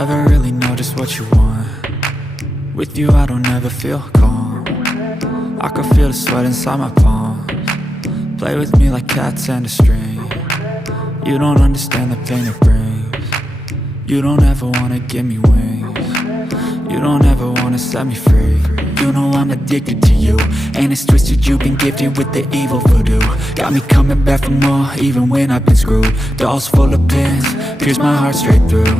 Never really know just what you want. With you I don't ever feel calm. I can feel the sweat inside my palms. Play with me like cats and a string. You don't understand the pain it brings. You don't ever wanna give me wings. You don't ever wanna set me free. You know I'm addicted to you, and it's twisted, you've been gifted with the evil voodoo. Got me coming back for more, even when I've been screwed. Dolls full of pins, pierce my heart straight through.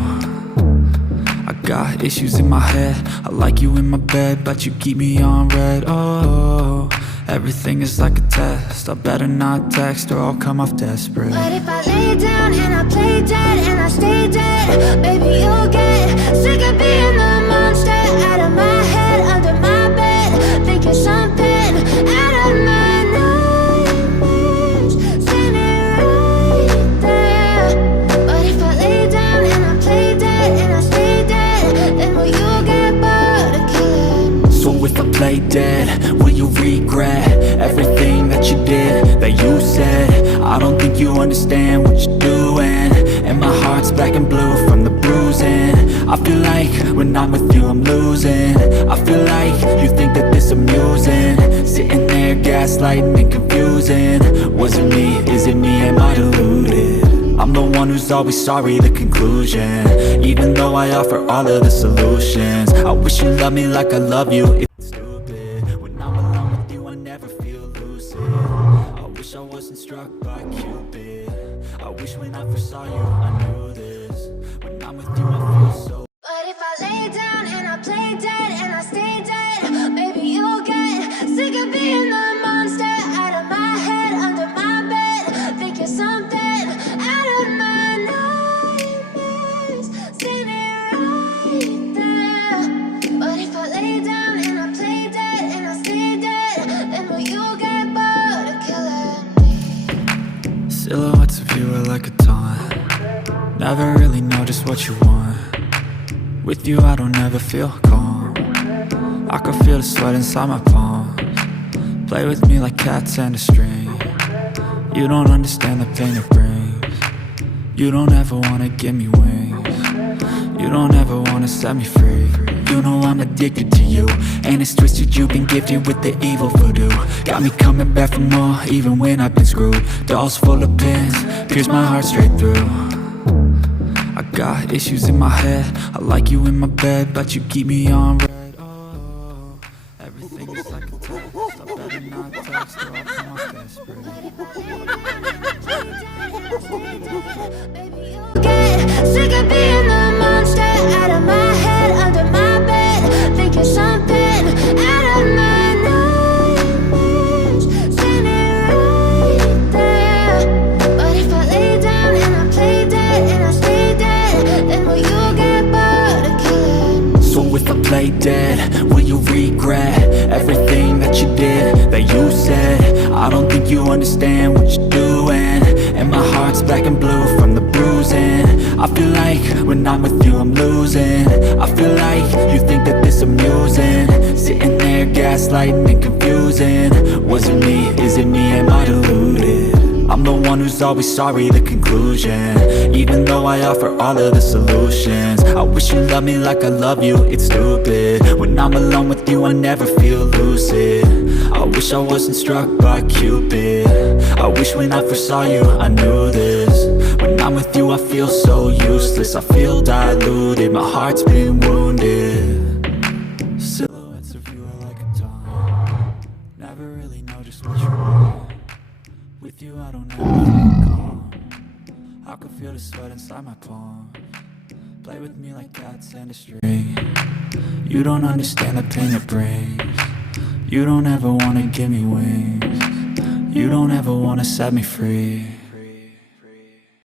I got issues in my head, I like you in my bed, but you keep me on red. Oh, everything is like a test, I better not text or I'll come off desperate. But if I lay down and I play dead and I stay dead, baby you'll get sick of being the monster out of my head, under my bed, thinking something out of my nightmares, standing right there. But if I lay down and I play dead and I stay dead, then will you get bored of killing? So if I play dead, will you regret everything that you did, that you said? I don't think you understand what you're doing, and my heart's black and blue from the bruising. I feel like when I'm with you I'm losing. I feel like you think that this amusing, sitting there gaslighting and confusing. Was it me? Is it me? Am I deluded? I'm the one who's always sorry, the conclusion, even though I offer all of the solutions. I wish you loved me like I love you. It's stupid, when I'm alone with you I never feel lucid. I wish I wasn't struck by Cupid. I wish when I first saw you I knew this. When I'm with you I feel so. But if I lay down and I play dead and I stay dead, baby you'll get sick of being the monster out of my head, under my bed, thinking something out of my nightmares, standing right there. But if I lay down and I play dead and I stay dead, then will you get bored of killing me? Silhouettes of you are like a taunt. Never really know just what you want. With you I don't ever feel calm. I can feel the sweat inside my palms. Play with me like cats and a string. You don't understand the pain it brings. You don't ever wanna give me wings. You don't ever wanna set me free. You know I'm addicted to you, and it's twisted, you've been gifted with the evil voodoo. Got me coming back for more, even when I've been screwed. Dolls full of pins, pierce my heart straight through. I got issues in my head, I like you in my bed, but you keep me on red. Oh, everything is like a test, I better not text or I'll come off desperate. Get sick of being the monster out of my head, under my bed, thinking something out of my nightmares, standing right there. But if I lay down and I play dead and I stay dead, then will you get bored of killing me? So if I play dead, will you regret everything that you did, that you said? I don't think you understand what you're doing, and my heart's black and blue from the bruising. I feel like when I'm with you I'm losing. I feel like you think that this amusing, sitting there gaslighting and confusing. Was it me? Is it me? Am I deluded? I'm the one who's always sorry, the conclusion, even though I offer all of the solutions. I wish you loved me like I love you, it's stupid. When I'm alone with you I never feel lucid. I wish I wasn't struck by Cupid. I wish when I first saw you I knew this. When I'm with you I feel so useless, I feel diluted, my heart's been wounded. Silhouettes of you are like a taunt. Never really know just what you want. With you I don't ever feel calm. I can feel the sweat inside my palms. Play with me like cats and a string. You don't understand the pain it brings. You don't ever wanna give me wings. You don't ever wanna set me free.